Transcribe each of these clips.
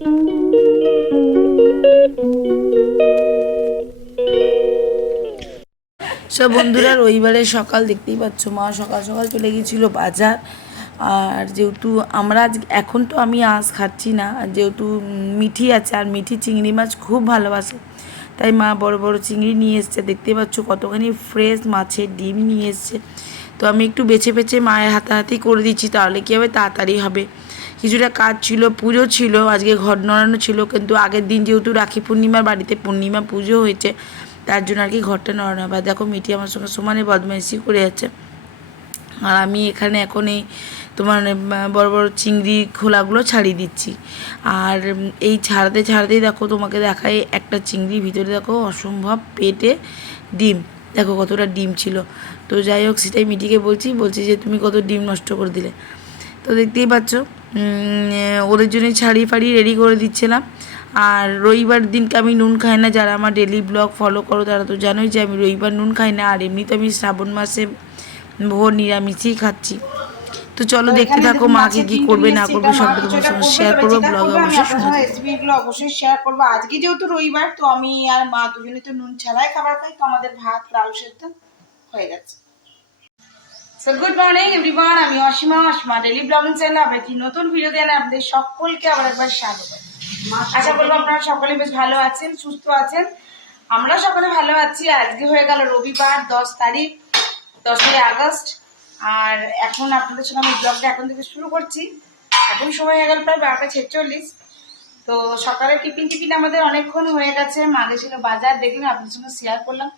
সব বন্ধুরা, রবিবারের সকাল দেখতেই পাচ্ছ, মা সকাল সকাল চলে গিয়েছিল বাজার। আর যেহেতু আমরা এখন তো আমি আঁশ খাচ্ছি না, যেহেতু মিঠি আছে, আর মিঠি চিংড়ি মাছ খুব ভালোবাসে, তাই মা বড় বড় চিংড়ি নিয়ে এসছে। দেখতেই পাচ্ছ কতখানি ফ্রেশ মাছের ডিম নিয়ে এসছে। তো আমি একটু বেছে বেছে মায়ের হাতাহাতি করে দিচ্ছি, তাহলে কী হবে, তাড়াতাড়ি হবে। কিছুটা কাজ ছিল, পুজো ছিল, আজকে ঘর নড়ানো ছিল, কিন্তু আগের দিন যেহেতু রাখি পূর্ণিমার বাড়িতে পূর্ণিমা পুজো হয়েছে, তার জন্য আর কি ঘরটা নড়ানো হবে। দেখো মিঠি আমার সঙ্গে সমানে বদমাইশি করে যাচ্ছে, আর আমি এখানে এখন এই তোমার বড় বড় চিংড়ি খোলাগুলো ছাড়িয়ে দিচ্ছি। আর এই ছাড়াতে ছাড়াতেই দেখো তোমাকে দেখাই, একটা চিংড়ির ভিতরে দেখো অসম্ভব পেটে ডিম, দেখো কতটা ডিম ছিল। তো যাই হোক, সেটাই মিঠিকে বলছি যে তুমি কত ডিম নষ্ট করে দিলে। তো দেখতেই পাচ্ছ ওদের জন্যই ছাড়িয়ে ফাড়িয়ে রেডি করে দিচ্ছিলাম। আর রবিবার দিনকে আমি নুন খাই না, যারা আমার ডেলি ব্লগ ফলো করো তারা তো জানোই যে আমি রবিবার নুন খাই না। আর এমনিতে আমি শ্রাবণ মাসে ভোর নিরামিষই খাচ্ছি। তো চলো দেখতে থাকো মা কি করবে না করবে সবটা তোমার সঙ্গে শেয়ার করবো, ব্লগে অবশ্যই শুনে রেসিপিগুলো অবশ্যই শেয়ার করবো। আজকে যেহেতু রবিবার, তো আমি আর মা দুজনে তো নুন ছাড়াই খাবার খাই, তো আমাদের ভাত লাউ সেদ্ধ হয়ে গেছে। সো গুড মর্নিং এভরিওয়ান, আমি অসীমা ডেইলি ব্লগিং চ্যানেলে আপনাদের নতুন ভিডিও দেন আপনাদের সকলকে আবার একবার স্বাগত। আশা করবো আপনারা সকলে বেশ ভালো আছেন, সুস্থ আছেন। আমরা সকলে ভালো আছি। আজকে হয়ে গেল রবিবার, 10 তারিখ, 10ই আগস্ট। আর এখন আপনাদের সঙ্গে আমি ব্লগটা এখন থেকে শুরু করছি। এখন সময় হয়ে গেল প্রায় 12:46। তো সকালে টিফিন আমাদের অনেকক্ষণ হয়ে গেছে। মা গেছিল বাজার, দেখলাম আপনাদের সঙ্গে শেয়ার করলাম।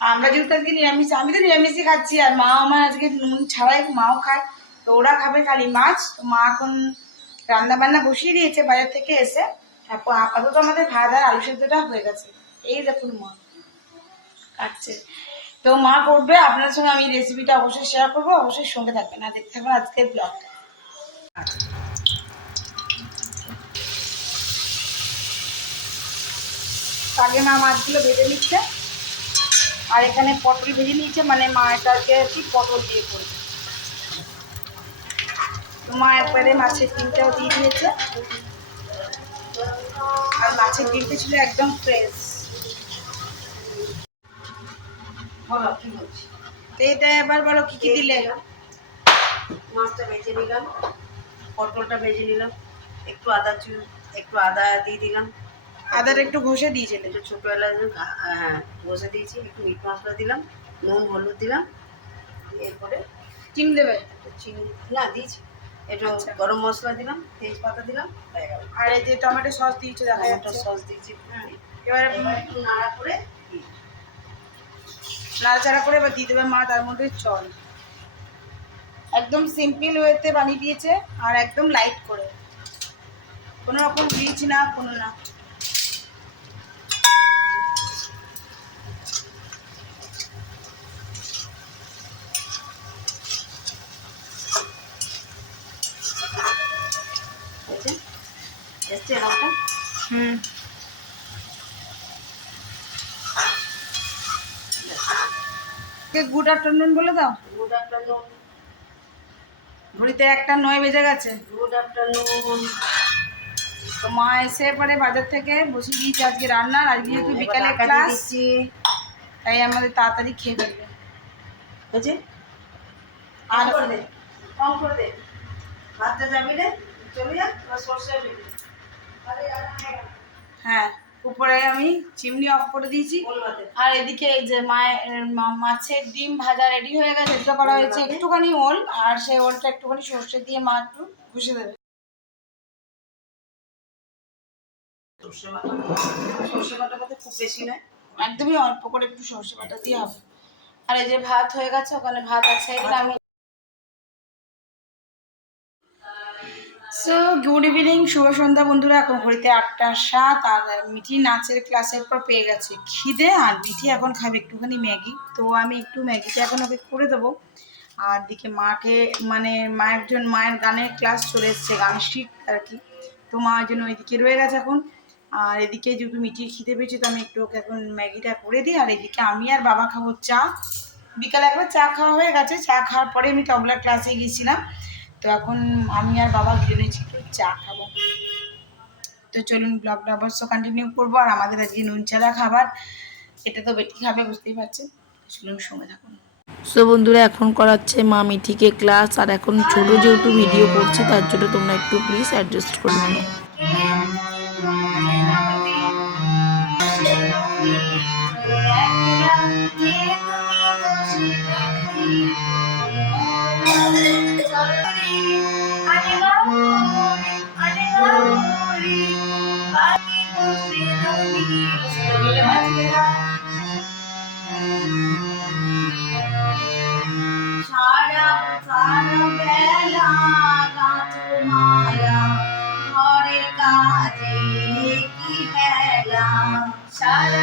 আমরা যেহেতু আজকে নিরামিষ, আমি তো নিরামিষই খাচ্ছি, আর মা আমার আজকে নুন ছাড়াই, মাও খায়, তো ওরা খাবে খালি মাছ। তো মা এখন রান্না বান্না বসিয়ে দিয়েছে বাজার থেকে এসে। আপাতত আমাদের ভাত আর আলু সেদ্ধটা হয়ে গেছে। এই দেখুন মা কাটছে, তো মা করবে। আপনার সঙ্গে আমি রেসিপিটা অবশ্যই শেয়ার করবো, অবশ্যই সঙ্গে থাকবেন আর দেখতে থাকবেন আজকের ব্লগটা। আগে মা মাছগুলো ভেজে নিচ্ছে, আর এখানে পটল ভেজে নিয়েছে, মানে মা এটাকে কি পটল দিয়ে করবে। তো মা একবারে মাছের ডিমটাও দিয়ে দিয়েছে, আর মাছের ডিমটা ছিল একদম ফ্রেশ। বলো কি বলছি, তো এটা এবার বলো কি কি দিলে। মাছটা ভেজে নিলাম, পটলটা ভেজে নিলাম, একটু আদা দিয়ে দিলাম। আদাটা একটু ঘষে দিয়েছিলে? একটু ছোটো এলাচ, হ্যাঁ ঘষে দিয়েছি। একটু মিট মশলা দিলাম, নুন হলুদ দিলাম। এরপরে চিনি দেবে? চিনি না দিয়েছি, একটু গরম মশলা দিলাম, তেজপাতা দিলাম, হয়ে গেল। আর এই যে টমেটো সস দিয়েছো দেখা যাচ্ছে, সস দিয়েছি। এবারে একটু নাড়া করে নাড়াচাড়া করে এবার দিয়ে দেবে মা তার মধ্যে জল। একদম সিম্পল ওয়েতে বানিয়ে দিয়েছে, আর একদম লাইট করে, কোনো রকম রিচ না, কোনো না। এসছে হালকা। গুড আফটারনুন বলে দাও। Good afternoon. ঘড়িতে 1:09 বেজে গেছে। Good afternoon. তো মা এসে পরে বাজার থেকে বসিয়ে দিয়েছে আজকে রান্না। আজকে যেহেতু বিকালে ক্লাস, তাই আমাদের তাড়াতাড়ি খেয়ে ফেলবে। বুঝছি, আর কম করে দে, ভাতটা যাবি রে, চলে যা, সরষে হ্যাঁ, উপরে আমি চিমনি অফ করে দিয়েছি। আর এদিকে এই যে মাছের ডিম ভাজা রেডি হয়ে গেছে। এটা করা হয়েছে একটুখানি ওল, আর সেই ওলটা একটুখানি সর্ষে দিয়ে মা একটু ঘুষে দেবে। সরষে বাটা খুব বেশি নয়, একদমই অল্প করে একটু সর্ষে বাটা দিয়ে হবে। আর এই যে ভাত হয়ে গেছে, ওখানে ভাত আছে। আমি সো গুড ইভিনিং, শুভ সন্ধ্যা বন্ধুরা। এখন ঘড়িতে 8:07। আর মিঠি নাচের ক্লাসের পর পেয়ে গেছে খিদে, আর মিঠি এখন খাবে একটুখানি ম্যাগি। তো আমি একটু ম্যাগিটা এখন ওকে করে দেবো। আর দিকে মাকে, মানে মায়ের গানের ক্লাস চলে এসছে, গান শিখ আর কি। তো মা ওই জন্য ওইদিকে রয়ে গেছে এখন। আর এদিকে যেহেতু মিঠির খিদে পেয়েছে, তো আমি একটু ওকে এখন ম্যাগিটা করে দিই। আর এদিকে আমি আর বাবা খাবো চা। বিকালে একবার চা খাওয়া হয়ে গেছে, চা খাওয়ার পরে আমি তবলার ক্লাসে গিয়েছিলাম। তো এখন আমি আর বাবা দুজনে ছিল চা খাবো। তো তো চলুন ব্লগটা অবশ্য কন্টিনিউ করবো। আর আমাদের আজকে নুন ছাড়া খাবার, এটা তো বেটি খাবে বুঝতেই পারছেন। চলুন সঙ্গে থাকুন। সো বন্ধুরা এখন করাচ্ছে মা মিঠিকে ক্লাস, আর এখন ছোট যেহেতু ভিডিও করছি তার জন্য তোমরা একটু প্লিজ অ্যাডজাস্ট করে নিও। সারা সারা বেলা গাছমালা ঘরের কাজে কি বেলা সারা